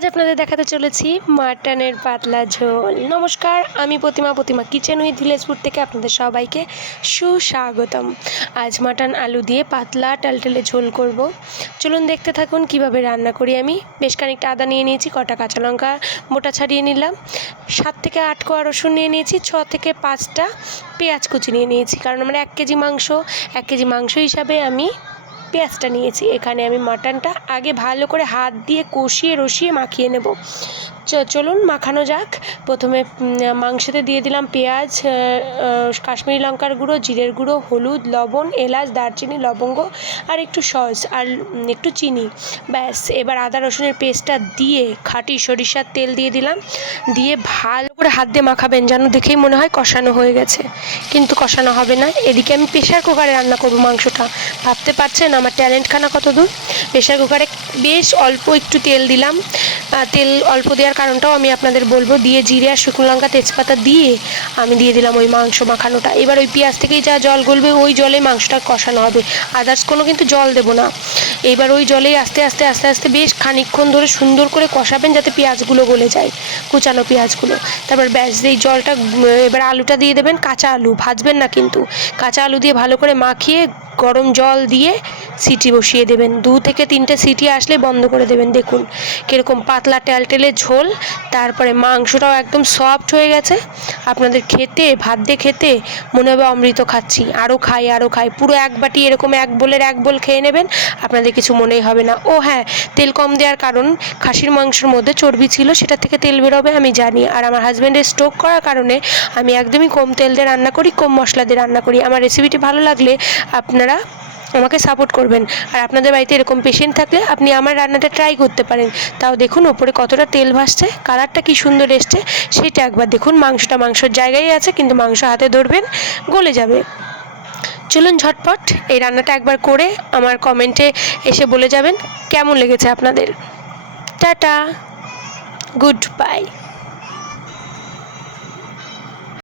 আজ আপনাদের দেখাতে চলেছি মাটনের পাতলা ঝোল। নমস্কার, আমি প্রতিমা কিচেন উইথ ভিলেজপুর থেকে আপনাদের সবাইকে সুস্বাগতম। আজ মাটন আলু দিয়ে পাতলা টালটেলে ঝোল করব। চলুন দেখতে থাকুন কিভাবে রান্না করি। আমি বেশ খানিকটা আদা নিয়ে নিয়েছি, কটা কাঁচা লঙ্কা মোটা ছাড়িয়ে নিলাম, 7 থেকে 8 কোয়া রসুন নিয়ে নিয়েছি, 6 থেকে 5টা পেঁয়াজ কুচি নিয়ে নিয়েছি। কারণ আমার 1 কেজি মাংস হিসাবে আমি পেঁয়াজটা নিয়েছি। এখানে আমি মাটনটা আগে ভালো করে হাত দিয়ে কষিয়ে রসিয়ে মাখিয়ে নেব। চলুন মাখানো যাক। প্রথমে মাংসতে দিয়ে দিলাম পেঁয়াজ, কাশ্মীরি লঙ্কার গুঁড়ো, জিরের গুঁড়ো, হলুদ, লবণ, এলাচ, দারচিনি, লবঙ্গ আর একটু সস আর একটু চিনি। ব্যাস, এবার আদা রসুনের পেস্টটা দিয়ে খাঁটি সরিষার তেল দিয়ে দিলাম, দিয়ে ভালো করে হাত দিয়ে মাখাবেন, যেন দেখেই মনে হয় কষানো হয়ে গেছে, কিন্তু কষানো হবে না। এদিকে আমি প্রেশার কুকারে রান্না করব মাংসটা। ভাবতে পারছেন আমার ট্যালেন্টখানা কত দূর। প্রেশার কুকারে বেশ অল্প একটু তেল দিলাম। তেল অল্প দেওয়ার কারণটাও আমি আপনাদের বলবো। দিয়ে জিরে আর শুকনো লঙ্কা তেজপাতা দিয়ে আমি দিয়ে দিলাম ওই মাংস মাখানোটা। এবার ওই পেঁয়াজ থেকেই যা জল গলবে ওই জলে মাংসটা কষানো হবে, আদার্স কোনো কিন্তু জল দেবো না। এবার ওই জলেই আস্তে আস্তে বেশ খানিকক্ষণ ধরে সুন্দর করে কষাবেন, যাতে পেঁয়াজগুলো গলে যায়, কুচানো পেঁয়াজগুলো। তারপর ব্যাস এই জলটা, এবার আলুটা দিয়ে দেবেন, কাঁচা আলু ভাজবেন না কিন্তু, কাঁচা আলু দিয়ে ভালো করে মাখিয়ে গরম জল দিয়ে সিটি বসিয়ে দেবেন। 2 থেকে 3টে সিটি আসলে বন্ধ করে দেবেন। দেখুন কীরকম পাতলা টেলটেলে ঝোল, তারপরে মাংসটাও একদম সফট হয়ে গেছে। আপনাদের খেতে, ভাত দিয়ে খেতে মনে হবে অমৃত খাচ্ছি, আরও খাই। পুরো এক বাটি এরকম 1 বোল খেয়ে নেবেন, আপনাদের কিছু মনেই হবে না। ও হ্যাঁ, তেল কম দেওয়ার কারণ খাসির মাংসের মধ্যে চর্বি ছিল, সেটা থেকে তেল বেরোবে আমি জানি। আর আমার হাজব্যান্ডের স্ট্রোক করার কারণে আমি একদমই কম তেল দিয়ে রান্না করি, কম মশলা দিয়ে রান্না করি। আমার রেসিপিটি ভালো লাগলে আপনারা আমাকে সাপোর্ট করবেন। আর আপনাদের বাড়িতে এরকম পেশেন্ট থাকলে আপনি আমার রান্নাটা ট্রাই করতে পারেন। তাও দেখুন ওপরে কতটা তেল ভাসছে, কালারটা কি সুন্দর এসছে সেটা একবার দেখুন। মাংসটা মাংসর জায়গায় আছে, কিন্তু মাংস হাতে ধরবেন গলে যাবে। চলুন ঝটপট এই রান্নাটা একবার করে আমার কমেন্টে এসে বলে যাবেন কেমন লেগেছে আপনাদের। Tata, good bye.